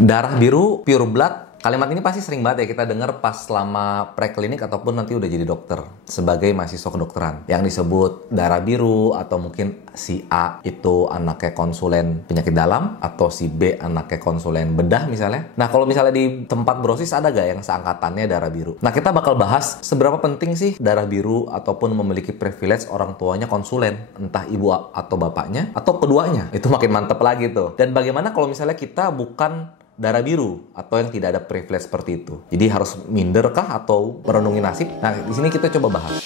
Darah biru, pure blood. Kalimat ini pasti sering banget ya kita dengar pas selama preklinik ataupun nanti udah jadi dokter sebagai mahasiswa kedokteran. Yang disebut darah biru atau mungkin si A itu anaknya konsulen penyakit dalam atau si B anaknya konsulen bedah misalnya. Nah kalau misalnya di tempat brosis ada gak yang seangkatannya darah biru? Nah kita bakal bahas seberapa penting sih darah biru ataupun memiliki privilege orang tuanya konsulen, entah ibu atau bapaknya atau keduanya. Itu makin mantep lagi tuh. Dan bagaimana kalau misalnya kita bukan darah biru atau yang tidak ada privilege seperti itu. Jadi harus minder kah atau merenungi nasib? Nah, di sini kita coba bahas.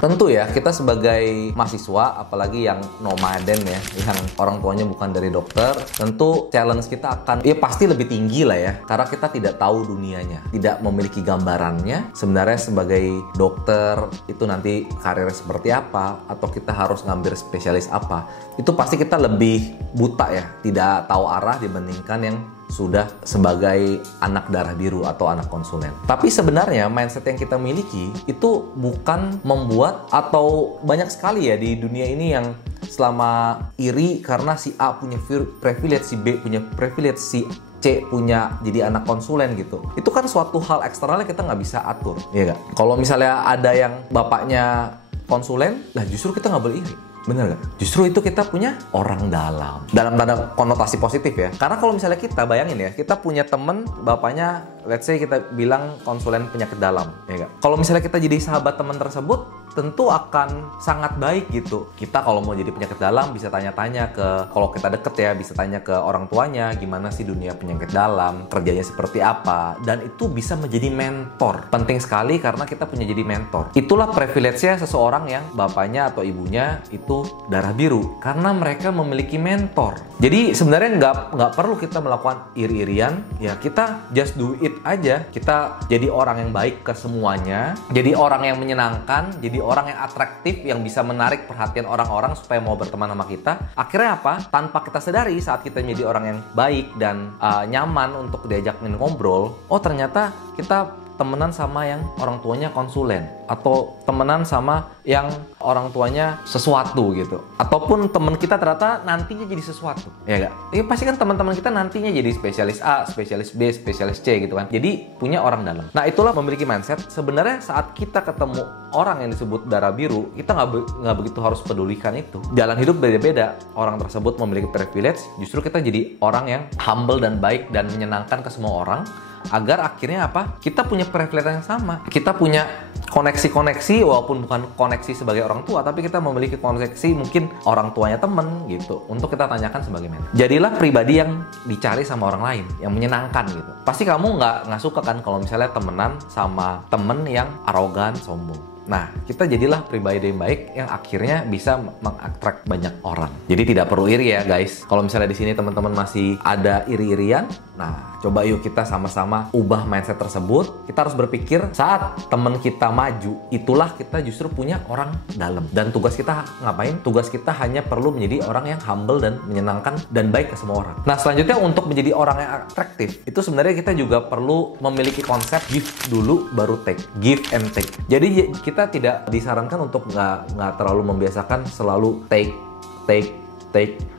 Tentu ya, kita sebagai mahasiswa, apalagi yang nomaden ya, yang orang tuanya bukan dari dokter, tentu challenge kita akan, ya pasti lebih tinggi lah ya, karena kita tidak tahu dunianya, tidak memiliki gambarannya, sebenarnya sebagai dokter, itu nanti karirnya seperti apa, atau kita harus ngambil spesialis apa, itu pasti kita lebih buta ya, tidak tahu arah dibandingkan yang sudah sebagai anak darah biru atau anak konsulen. Tapi sebenarnya mindset yang kita miliki itu bukan membuat, atau banyak sekali ya di dunia ini yang selama iri karena si A punya privilege, si B punya privilege, si C punya jadi anak konsulen gitu. Itu kan suatu hal eksternalnya kita nggak bisa atur, ya nggak? Kalau misalnya ada yang bapaknya konsulen, lah justru kita nggak boleh iri. Bener gak? Justru itu kita punya orang dalam tanda konotasi positif ya. Karena kalau misalnya kita bayangin ya, kita punya temen bapaknya, let's say kita bilang konsulen penyakit dalam, ya gak? Kalau misalnya kita jadi sahabat teman tersebut, tentu akan sangat baik gitu. Kita kalau mau jadi penyakit dalam bisa tanya-tanya ke, kalau kita deket ya, bisa tanya ke orang tuanya, gimana sih dunia penyakit dalam, kerjanya seperti apa, dan itu bisa menjadi mentor. Penting sekali karena kita punya jadi mentor. Itulah privilege-nya seseorang yang bapaknya atau ibunya itu darah biru, karena mereka memiliki mentor. Jadi sebenarnya nggak perlu kita melakukan iri-irian, ya kita just do it aja. Kita jadi orang yang baik ke semuanya, jadi orang yang menyenangkan, jadi orang yang atraktif, yang bisa menarik perhatian orang-orang supaya mau berteman sama kita. Akhirnya apa? Tanpa kita sadari, saat kita menjadi orang yang baik dan nyaman untuk diajak ngobrol, oh ternyata kita temenan sama yang orang tuanya konsulen, atau temenan sama yang orang tuanya sesuatu gitu, ataupun temen kita ternyata nantinya jadi sesuatu, ya gak? Ya pasti kan teman-teman kita nantinya jadi spesialis A, spesialis B, spesialis C gitu kan. Jadi punya orang dalam. Nah itulah memiliki mindset. Sebenarnya saat kita ketemu orang yang disebut darah biru, kita nggak begitu harus pedulikan itu. Jalan hidup beda-beda. Orang tersebut memiliki privilege, justru kita jadi orang yang humble dan baik dan menyenangkan ke semua orang, agar akhirnya apa? Kita punya privilege yang sama. Kita punya koneksi-koneksi, walaupun bukan koneksi sebagai orang tua, tapi kita memiliki koneksi mungkin orang tuanya temen gitu, untuk kita tanyakan sebagai mentor. Jadilah pribadi yang dicari sama orang lain, yang menyenangkan gitu. Pasti kamu nggak suka kan kalau misalnya temenan sama temen yang arogan, sombong. Nah, kita jadilah pribadi yang baik yang akhirnya bisa mengattract banyak orang. Jadi tidak perlu iri ya guys. Kalau misalnya di sini teman-teman masih ada iri-irian, nah coba yuk kita sama-sama ubah mindset tersebut. Kita harus berpikir saat teman kita maju, itulah kita justru punya orang dalam. Dan tugas kita ngapain? Tugas kita hanya perlu menjadi orang yang humble dan menyenangkan dan baik ke semua orang. Nah selanjutnya untuk menjadi orang yang atraktif, itu sebenarnya kita juga perlu memiliki konsep give dulu baru take. Give and take. Jadi kita tidak disarankan untuk nggak terlalu membiasakan selalu take.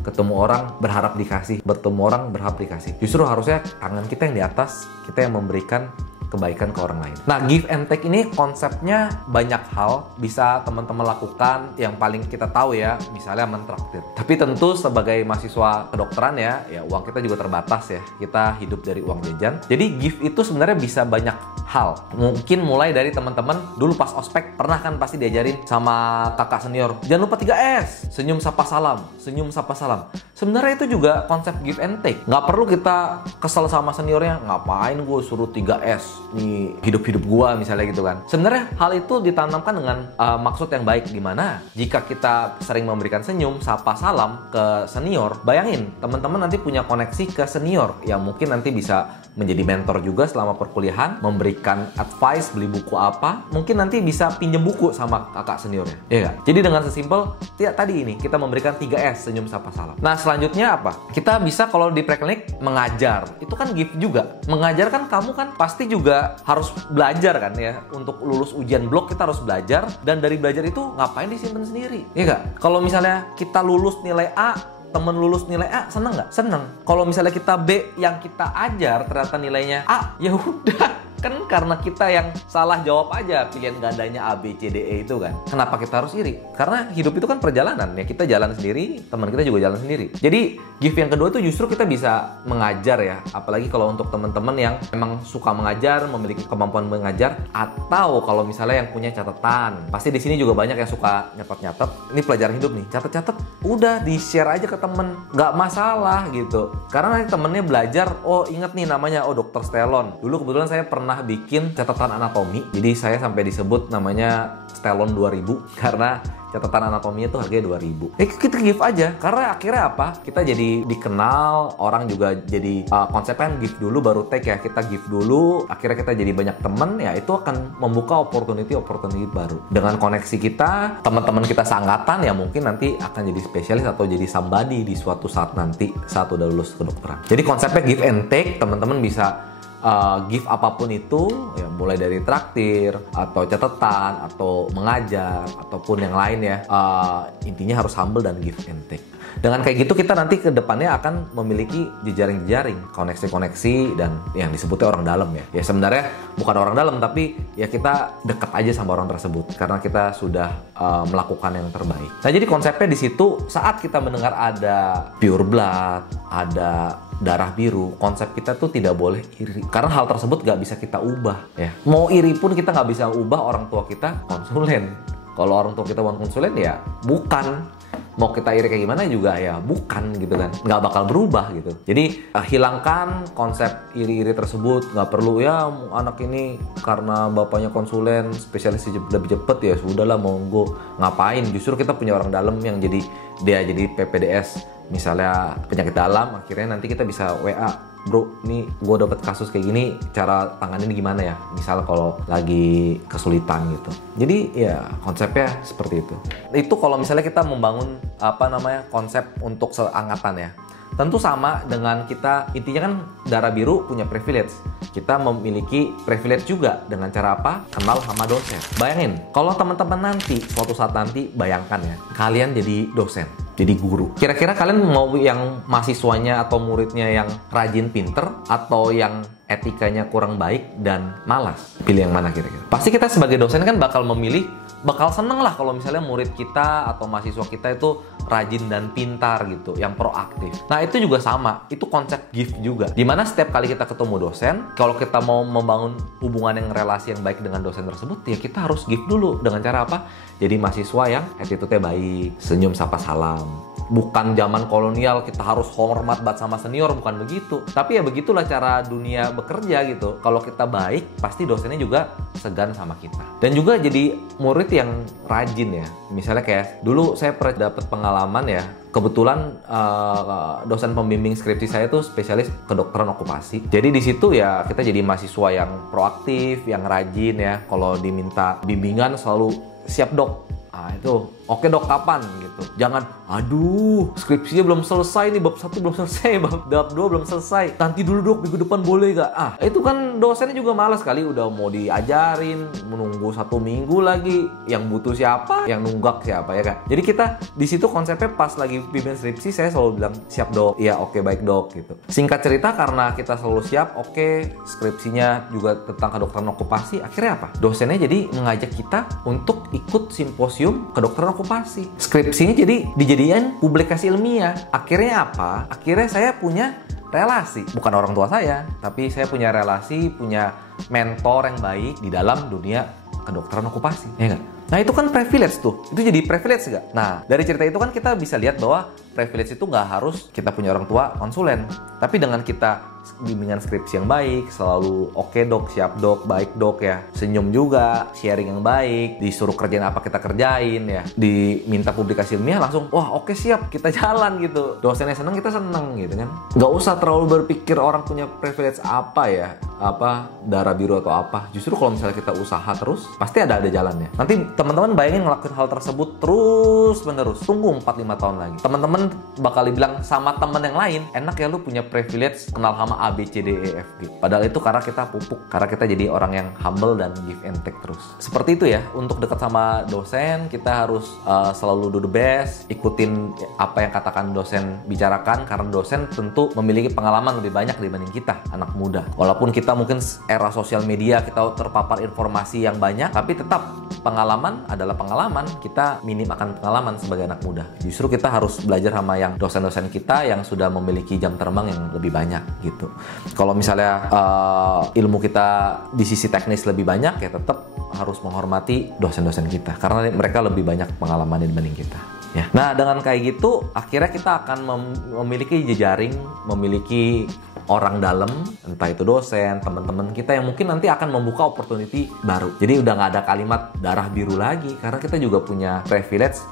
Ketemu orang berharap dikasih, bertemu orang berharap dikasih. Justru harusnya tangan kita yang di atas, kita yang memberikan kebaikan ke orang lain. Nah, give and take ini konsepnya banyak hal bisa teman-teman lakukan. Yang paling kita tahu ya, misalnya mentraktir. Tapi tentu sebagai mahasiswa kedokteran ya uang kita juga terbatas ya. Kita hidup dari uang jajan. Jadi give itu sebenarnya bisa banyak hal. Mungkin mulai dari teman-teman dulu pas ospek pernah kan pasti diajarin sama kakak senior, jangan lupa 3S, senyum sapa salam, senyum sapa salam. Sebenarnya itu juga konsep give and take. Nggak perlu kita kesel sama seniornya, ngapain gue suruh 3S nih hidup-hidup gue misalnya gitu kan. Sebenarnya hal itu ditanamkan dengan maksud yang baik, dimana jika kita sering memberikan senyum sapa salam ke senior, bayangin teman-teman nanti punya koneksi ke senior yang mungkin nanti bisa menjadi mentor juga selama perkuliahan, memberikan advice, beli buku apa, mungkin nanti bisa pinjam buku sama kakak seniornya, ya kan? Jadi dengan sesimpel tadi ini kita memberikan 3S, senyum sapa salam. Nah selanjutnya apa? Kita bisa kalau di preklinik mengajar, itu kan gift juga. Mengajar kan kamu kan pasti juga harus belajar kan ya, untuk lulus ujian blok kita harus belajar, dan dari belajar itu ngapain disimpan sendiri, ya gak? Kalau misalnya kita lulus nilai A, temen lulus nilai A, seneng nggak? Seneng. Kalau misalnya kita B yang kita ajar ternyata nilainya A, ya udah. Kan karena kita yang salah jawab aja pilihan gandanya A, B, C, D, E itu kan. Kenapa kita harus iri? Karena hidup itu kan perjalanan ya. Kita jalan sendiri, teman kita juga jalan sendiri. Jadi gift yang kedua itu justru kita bisa mengajar ya. Apalagi kalau untuk teman-teman yang memang suka mengajar, memiliki kemampuan mengajar, atau kalau misalnya yang punya catatan. Pasti di sini juga banyak yang suka nyatet-nyatet. Ini pelajaran hidup nih. Catet-catet, udah di-share aja ke temen. Nggak masalah gitu. Karena nanti temennya belajar, oh inget nih namanya, oh Dr. Stelon. Dulu kebetulan saya pernah bikin catatan anatomi. Jadi saya sampai disebut namanya Stelon 2000 karena catatan anatominya itu harganya 2000. Kita give aja karena akhirnya apa? Kita jadi dikenal, orang juga jadi konsep kan give dulu baru take ya. Kita give dulu, akhirnya kita jadi banyak temen ya, itu akan membuka opportunity baru. Dengan koneksi kita, teman-teman kita seangkatan ya mungkin nanti akan jadi spesialis atau jadi somebody di suatu saat nanti saat udah lulus kedokteran. Jadi konsepnya give and take, teman-teman bisa give apapun itu ya, mulai dari traktir atau catatan atau mengajar ataupun yang lain ya, intinya harus humble dan give and take. Dengan kayak gitu kita nanti ke depannya akan memiliki jejaring-jejaring, koneksi-koneksi dan yang disebutnya orang dalam ya. Ya sebenarnya bukan orang dalam tapi ya kita dekat aja sama orang tersebut karena kita sudah melakukan yang terbaik. Nah jadi konsepnya di situ saat kita mendengar ada pure blood, ada darah biru, konsep kita tuh tidak boleh iri karena hal tersebut gak bisa kita ubah ya. Mau iri pun kita gak bisa ubah orang tua kita konsulen. Kalau orang tua kita bukan konsulen ya bukan. Mau kita iri kayak gimana juga ya bukan gitu kan, nggak bakal berubah gitu. Jadi hilangkan konsep iri-iri tersebut. Nggak perlu ya anak ini karena bapaknya konsulen spesialis lebih cepet ya sudahlah monggo, ngapain. Justru kita punya orang dalam yang jadi dia jadi PPDS misalnya penyakit dalam, akhirnya nanti kita bisa WA, bro, nih gue dapet kasus kayak gini, cara tanganin gimana ya? Misal kalau lagi kesulitan gitu. Jadi ya konsepnya seperti itu. Itu kalau misalnya kita membangun konsep untuk seangkatan ya. Tentu sama dengan kita, intinya kan darah biru punya privilege. Kita memiliki privilege juga dengan cara apa? Kenal sama dosen. Bayangin, kalau teman-teman nanti, suatu saat nanti, bayangkan ya, kalian jadi dosen, jadi guru. Kira-kira kalian mau yang mahasiswanya atau muridnya yang rajin pinter, atau yang etikanya kurang baik dan malas? Pilih yang mana kira-kira? Pasti kita sebagai dosen kan bakal memilih, bakal seneng lah kalau misalnya murid kita atau mahasiswa kita itu rajin dan pintar gitu, yang proaktif. Nah itu juga sama, itu konsep gift juga. Dimana setiap kali kita ketemu dosen, kalau kita mau membangun hubungan yang relasi yang baik dengan dosen tersebut, ya kita harus gift dulu. Dengan cara apa? Jadi mahasiswa yang attitude-nya baik, senyum sapa salam. Bukan zaman kolonial kita harus hormat banget sama senior, bukan begitu. Tapi ya begitulah cara dunia bekerja gitu. Kalau kita baik, pasti dosennya juga segan sama kita. Dan juga jadi murid yang rajin ya. Misalnya kayak dulu saya pernah dapat pengalaman ya. Kebetulan dosen pembimbing skripsi saya tuh spesialis kedokteran okupasi. Jadi di situ ya kita jadi mahasiswa yang proaktif, yang rajin ya. Kalau diminta bimbingan selalu siap dok. Nah itu, oke dok kapan gitu. Jangan, aduh skripsinya belum selesai nih, bab 1 belum selesai, bab 2 belum selesai. Nanti dulu dok, minggu depan boleh gak? Ah itu kan dosennya juga malas kali, udah mau diajarin, menunggu 1 minggu lagi. Yang butuh siapa? Yang nunggak siapa ya kan? Jadi kita di situ konsepnya pas lagi bimbing skripsi saya selalu bilang siap dok, iya oke baik dok gitu. Singkat cerita karena kita selalu siap, oke skripsinya juga tentang kedokteran okupasi, akhirnya apa? Dosennya jadi mengajak kita untuk ikut simposium kedokteran okupasi. Skripsinya jadi dijadikan publikasi ilmiah. Akhirnya apa? Akhirnya saya punya relasi. Bukan orang tua saya, tapi saya punya relasi, punya mentor yang baik di dalam dunia kedokteran okupasi. Ya nggak? Nah itu kan privilege tuh. Itu jadi privilege nggak? Nah dari cerita itu kan kita bisa lihat bahwa privilege itu nggak harus kita punya orang tua konsulen. Tapi dengan kita bimbingan skripsi yang baik, selalu oke dok, siap dok, baik dok ya, senyum juga, sharing yang baik, disuruh kerjain apa kita kerjain ya, diminta publikasi ilmiah langsung, wah oke siap, kita jalan gitu. Dosennya seneng, kita seneng gitu kan. Nggak usah terlalu berpikir orang punya privilege apa ya, apa darah biru atau apa. Justru kalau misalnya kita usaha terus, pasti ada jalannya. Nanti teman-teman bayangin ngelakuin hal tersebut terus menerus, tunggu 4-5 tahun lagi. Teman-teman teman-teman bakal dibilang sama temen yang lain, enak ya lu punya privilege kenal sama A, B, C, D, E, F, G. Padahal itu karena kita pupuk, karena kita jadi orang yang humble dan give and take terus. Seperti itu ya, untuk dekat sama dosen, kita harus selalu do the best, ikutin apa yang katakan dosen bicarakan, karena dosen tentu memiliki pengalaman lebih banyak dibanding kita, anak muda. Walaupun kita mungkin era sosial media, kita terpapar informasi yang banyak, tapi tetap pengalaman adalah pengalaman. Kita minim akan pengalaman sebagai anak muda. Justru kita harus belajar sama yang dosen-dosen kita yang sudah memiliki jam terbang yang lebih banyak gitu. Kalau misalnya ilmu kita di sisi teknis lebih banyak, ya tetap harus menghormati dosen-dosen kita karena mereka lebih banyak pengalaman dibanding kita. Ya. Nah, dengan kayak gitu, akhirnya kita akan memiliki jejaring, memiliki orang dalam, entah itu dosen, teman-teman kita yang mungkin nanti akan membuka opportunity baru. Jadi udah nggak ada kalimat darah biru lagi, karena kita juga punya privilege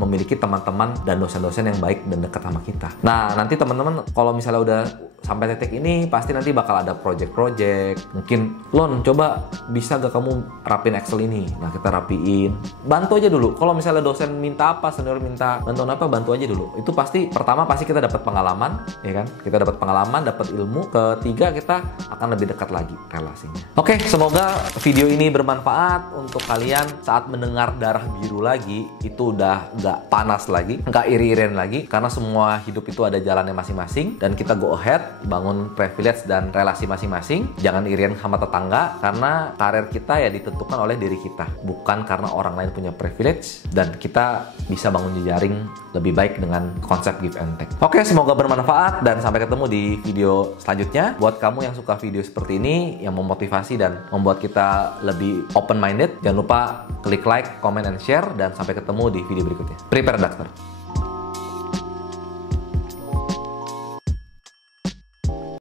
memiliki teman-teman dan dosen-dosen yang baik dan dekat sama kita. Nah, nanti teman-teman kalau misalnya udah sampai titik ini, pasti nanti bakal ada project-project. Mungkin, Lon, coba bisa gak kamu rapin Excel ini? Nah, kita rapiin. Bantu aja dulu. Kalau misalnya dosen minta apa, senior minta bantuan apa, bantu aja dulu. Itu pasti, pertama pasti kita dapat pengalaman, ya kan? Kita dapat pengalaman, dapat ilmu. Ketiga, kita akan lebih dekat lagi relasinya. Oke, semoga video ini bermanfaat untuk kalian saat mendengar darah biru lagi. Itu udah gak panas lagi, gak iri-irian lagi. Karena semua hidup itu ada jalannya masing-masing. Dan kita go ahead, bangun privilege dan relasi masing-masing. Jangan irian sama tetangga, karena karir kita ya ditentukan oleh diri kita, bukan karena orang lain punya privilege. Dan kita bisa bangun jejaring lebih baik dengan konsep give and take. Oke, semoga bermanfaat dan sampai ketemu di video selanjutnya. Buat kamu yang suka video seperti ini, yang memotivasi dan membuat kita lebih open minded, jangan lupa klik like, comment, and share, dan sampai ketemu di video berikutnya. Prepare Doctor.